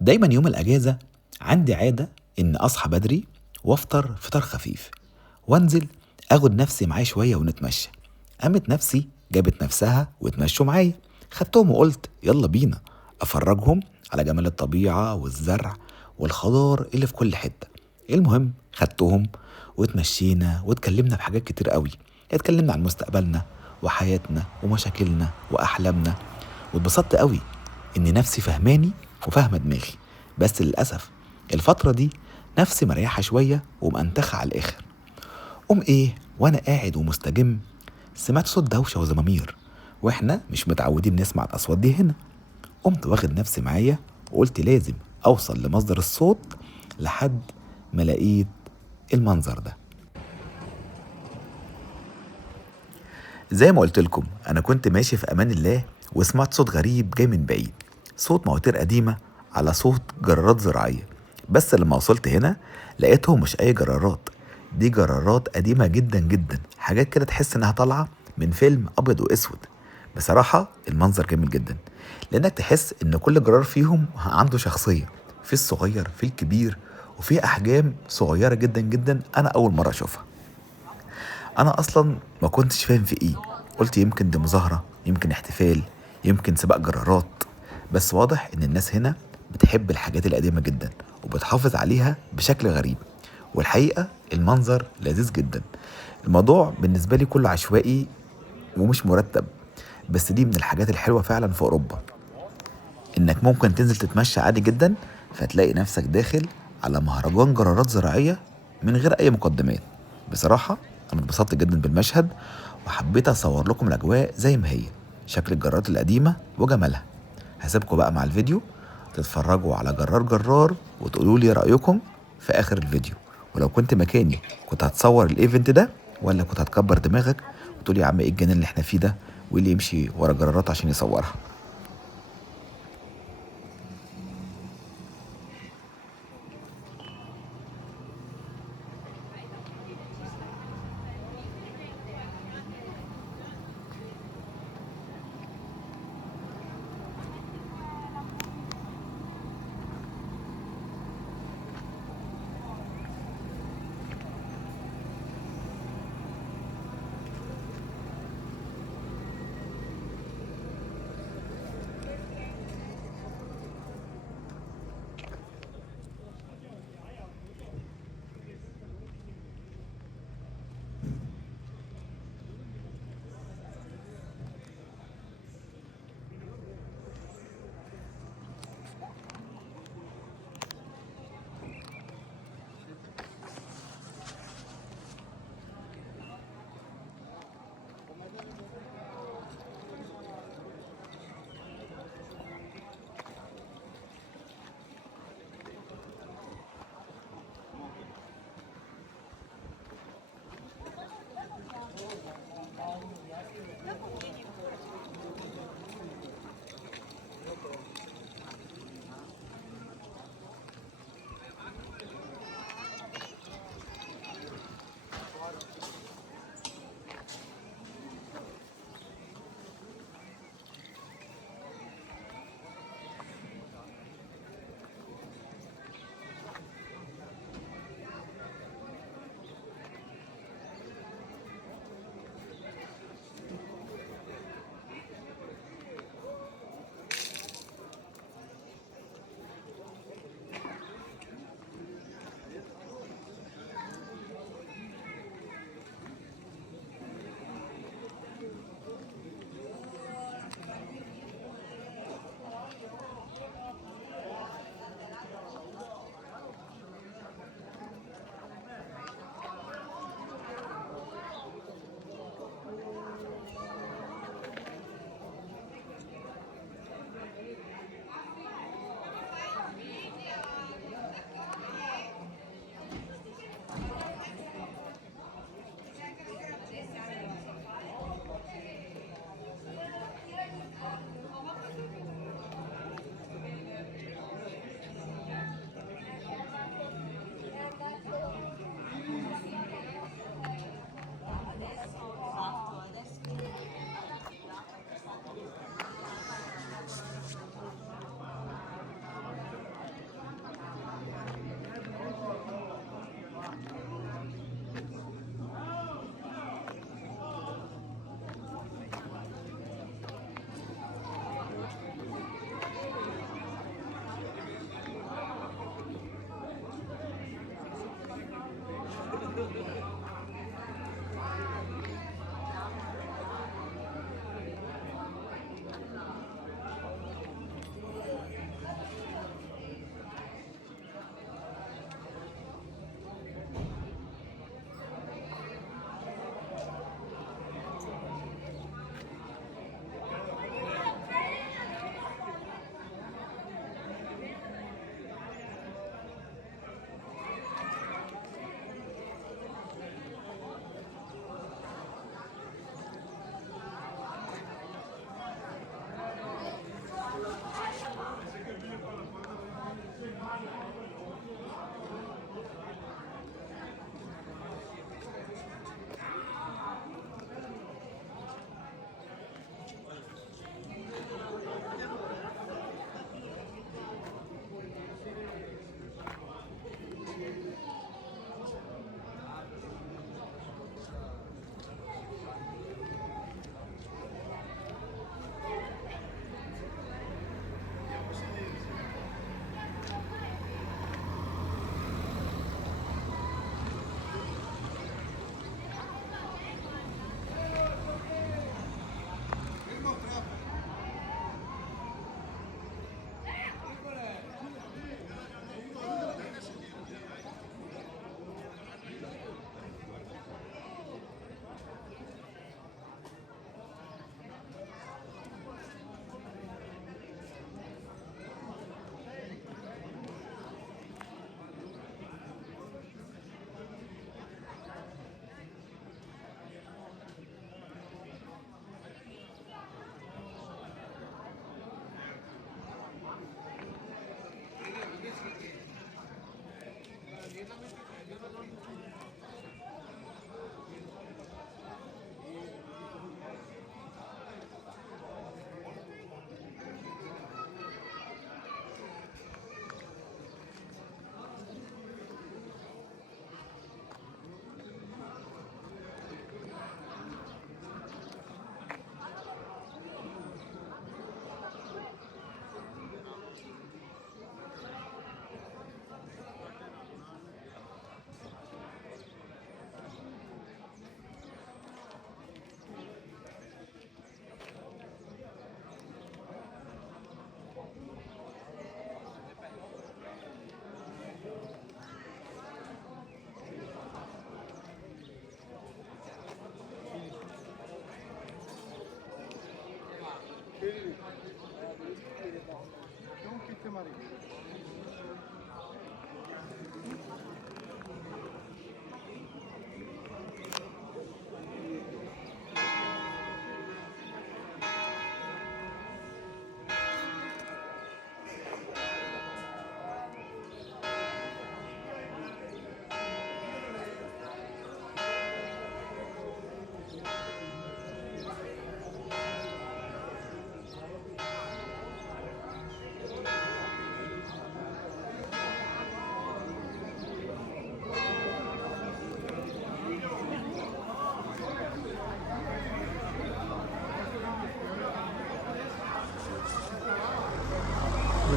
دايما يوم الأجازة عندي عادة إن أصحى بدري وأفطر فطار خفيف وأنزل أخد نفسي معايا شوية ونتمشى. قامت نفسي جابت نفسها وتمشوا معايا، خدتهم وقلت يلا بينا أفرجهم على جمال الطبيعة والزرع والخضار اللي في كل حتة. المهم خدتهم واتمشينا واتكلمنا بحاجات كتير قوي. اتكلمنا عن مستقبلنا وحياتنا ومشاكلنا وأحلامنا، واتبسطت قوي إن نفسي فهماني وفاهمة دماغي. بس للأسف الفترة دي نفسي مريحة شوية ومأنتخة على الآخر. إيه وأنا قاعد ومستجم سمعت صوت دوشة وزمامير، وإحنا مش متعودين نسمع الأصوات دي هنا. قمت واخد نفسي معايا وقلت لازم أوصل لمصدر الصوت لحد ما لقيت المنظر ده. زي ما قلت لكم أنا كنت ماشي في أمان الله وسمعت صوت غريب جاي من بعيد، صوت مواتير قديمة على صوت جرارات زراعية. بس لما وصلت هنا لقيتهم مش أي جرارات، دي جرارات قديمة جدا جدا، حاجات كده تحس إنها طالعة من فيلم أبيض وأسود. بصراحة المنظر جميل جدا، لأنك تحس إن كل جرار فيهم عنده شخصية، في الصغير في الكبير وفي أحجام صغيرة جدا جدا أنا أول مرة أشوفها. انا اصلا ما كنتش فاهم في ايه، قلت يمكن دي مظاهرة، يمكن احتفال، يمكن سباق جرارات. بس واضح ان الناس هنا بتحب الحاجات القديمة جدا وبتحافظ عليها بشكل غريب. والحقيقة المنظر لذيذ جدا. الموضوع بالنسبة لي كله عشوائي ومش مرتب، بس دي من الحاجات الحلوة فعلا في اوروبا، انك ممكن تنزل تتمشى عادي جدا فتلاقي نفسك داخل على مهرجان جرارات زراعية من غير اي مقدمات. بصراحة انا اتبسطت جدا بالمشهد وحبيت اصور لكم الاجواء زي ما هي، شكل الجرارات القديمة وجمالها. هسيبكم بقى مع الفيديو تتفرجوا على جرار جرار وتقولوا لي رأيكم في اخر الفيديو. ولو كنت مكاني كنت هتصور الايفنت ده ولا كنت هتكبر دماغك وتقولي يا عم ايه الجنان اللي احنا فيه ده، واللي يمشي ورا جرارات عشان يصورها؟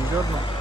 buongiorno.